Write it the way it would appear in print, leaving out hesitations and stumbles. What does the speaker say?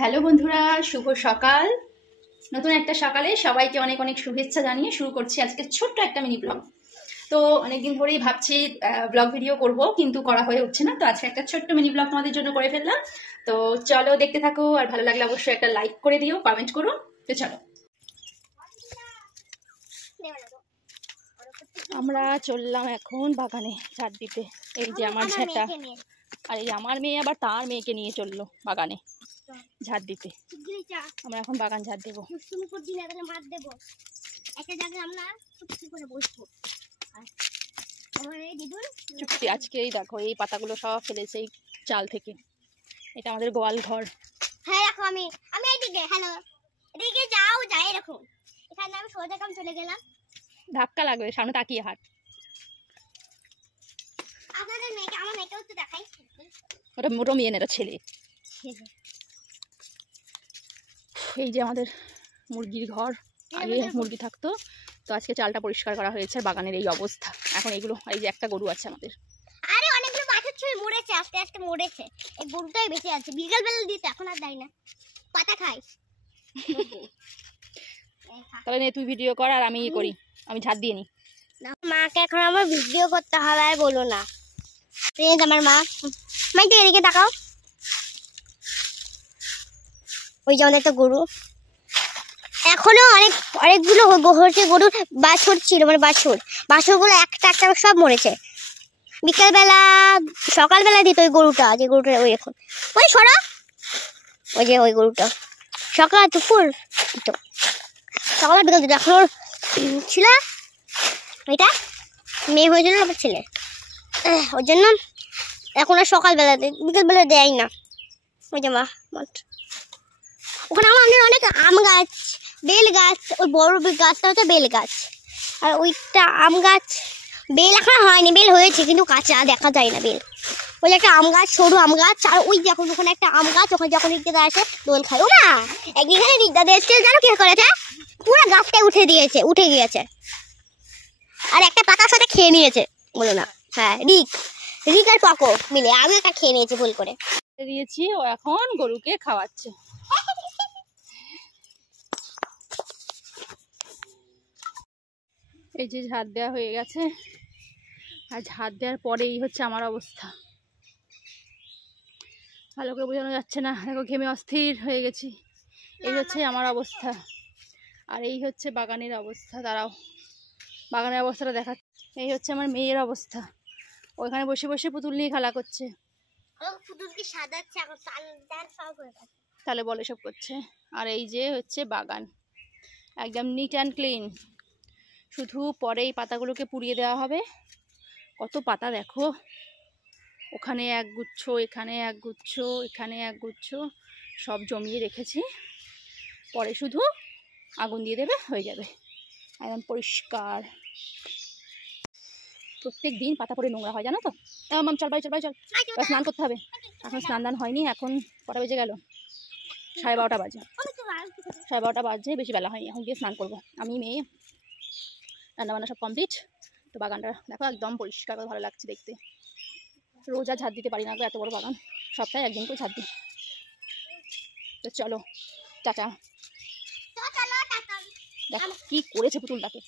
Hello বন্ধুরা, শুভ সকাল। নতুন একটা সকালে সবাইকে অনেক অনেক শুভেচ্ছা জানিয়ে শুরু করছি আজকে ছোট্ট একটা মিনি ব্লগ। তো অনেকদিন ধরেই ভাবছি ব্লগ ভিডিও করব, কিন্তু করা হয়ে উঠছে না। তো আজকে একটা ছোট্ট মিনি ব্লগ তোমাদের জন্য করে ফেললাম। তো চলো দেখতে থাকো, আর ভালো লাগলে অবশ্যই একটা লাইক করে দিও, কমেন্ট করো। তো চলো, আমরা চললাম এখন বাগানে ঝাড় দিতে। এই যে আমার ঝাঁটা, আর এই আমার মেয়ে আবার তার মেয়েকে নিয়ে চললো বাগানে ঝাড় দিতে। আমরা এখন বাগান ঝাড় দেবো। চুপটি আজকে এই দেখো, এই পাতাগুলো সব ফেলেছে এই চাল থেকে। এটা আমাদের গোয়াল ঘর। হ্যাঁ দেখো, আমি এইদিকে, হ্যালো, এদিকে যাও, যাই এরকম। এখানে আমি সোজা কাম চলে গেলাম। ধাক্কা লাগবে, সামনে তাকিয়ে হাঁট। আপনাদের মেয়েকে, আমার মেয়েকেও তো দেখাই। ওটা মোটো মেয়ে না, এটা ছেলে। এই যে আমাদের মুরগির ঘর, আগে মুরগি থাকতো। তো আজকে চালটা পরিষ্কার করা হয়েছে। বাগানের এই অবস্থা এখন। এইগুলো, এই যে একটা গরু আছে আমাদের। আরে অনেকগুলো বাছুর ছিল, মরেছে, আস্তে আস্তে মরেছে। এই গরুটাই বেঁচে আছে। বিকেল বেলা দিতে, এখন আর দেয় না, পাতা খাই। তাহলে নে তুই ভিডিও কর আর আমি করি, আমি ঝাড় দিয়ে নি। মাকে এখন আমার ভিডিও করতে হবে, আর বলো না। প্লিজ আমার মা, একটু এদিকে তাকাও। ওই যে আমাদের তো গরু, এখনো অনেকগুলো হচ্ছে গরুর বাছুর ছিল, মানে বাছুরগুলো একটা একটা সব মরেছে। বিকেলবেলা সকালবেলা দিত ওই গরুটা, যে গরুটা ওই এখন ওই সরা, ওই যে ওই গরুটা সকাল দুপুর দিত, সকাল বিকেল দিত। এখন ওর ছিল ওইটা মেয়ে হয়েছিল আমার ছেলে, ওই জন্য এখন আর সকালবেলা দেয়, বিকেলবেলা দেয় না। ওই যে মা ওখানে আমাদের অনেক আম গাছ, বেল গাছ, ওই বড় গাছটা হচ্ছে বেল গাছ, আর ওইটা আম গাছ। বেল এখন হয়নি, বেল হয়েছে কিন্তু কাঁচা, দেখা যায় না বেল। ওই একটা আম গাছ, সরু আম গাছ, আর ওই যখন ওখানে একটা আম গাছ, ওখানে যখন রিক্তাদা আসে দোল খায়। ও না, একদিন এখানে রিক্তাদা এসেছিল, জানো কি করেছে? পুরো গাছটাই উঠে গিয়েছে, আর একটা পাতার সাথে খেয়ে নিয়েছে, বলো না। হ্যাঁ, রিক আর পাকো মিলে আমি একটা খেয়ে নিয়েছি ভুল করে দিয়েছি। ও এখন গরুকে খাওয়াচ্ছে। এই যে ঝাড় দেওয়া হয়ে গেছে, আর ঝাড় দেওয়ার পরেই হচ্ছে আমার অবস্থা। ভালো করে বোঝানো যাচ্ছে না, দেখো ঘেমে অস্থির হয়ে গেছি। এই হচ্ছে আমার অবস্থা, আর এই হচ্ছে বাগানের অবস্থা। দাঁড়াও, বাগানের অবস্থাটা দেখা। এই হচ্ছে আমার মেয়ের অবস্থা, ওইখানে বসে বসে পুতুল নিয়ে খেলা করছে। তাহলে বলে সব করছে। আর এই যে হচ্ছে বাগান, একদম নিট অ্যান্ড ক্লিন। শুধু পরে এই পাতাগুলোকে পুড়িয়ে দেওয়া হবে। কত পাতা দেখো, ওখানে এক গুচ্ছ, এখানে এক গুচ্ছ, এখানে এক গুচ্ছ, সব জমিয়ে রেখেছি। পরে শুধু আগুন দিয়ে দেবে, হয়ে যাবে একদম পরিষ্কার। প্রত্যেক দিন পাতা পরে নোংরা হয়, জানো তো। মাম চল ভাই, চল স্নান করতে হবে। এখন স্নান দান হয়নি। এখন কটা বেজে গেল? 12:30 বাজে। 12:30 বাজে, বেশি বেলা হয়নি। এখন গিয়ে স্নান করবো। আমি মেয়ে, রান্নাবান্না সব কমপ্লিট। তো বাগানটা দেখো একদম পরিষ্কার, ভালো লাগছে দেখতে। রোজ আর ঝাড় দিতে পারি না, এত বড় বাগান, সপ্তাহে একদিন করে ঝাড় দিই। তো চলো, টাটা। দেখো কি করেছে পুতুলটাকে।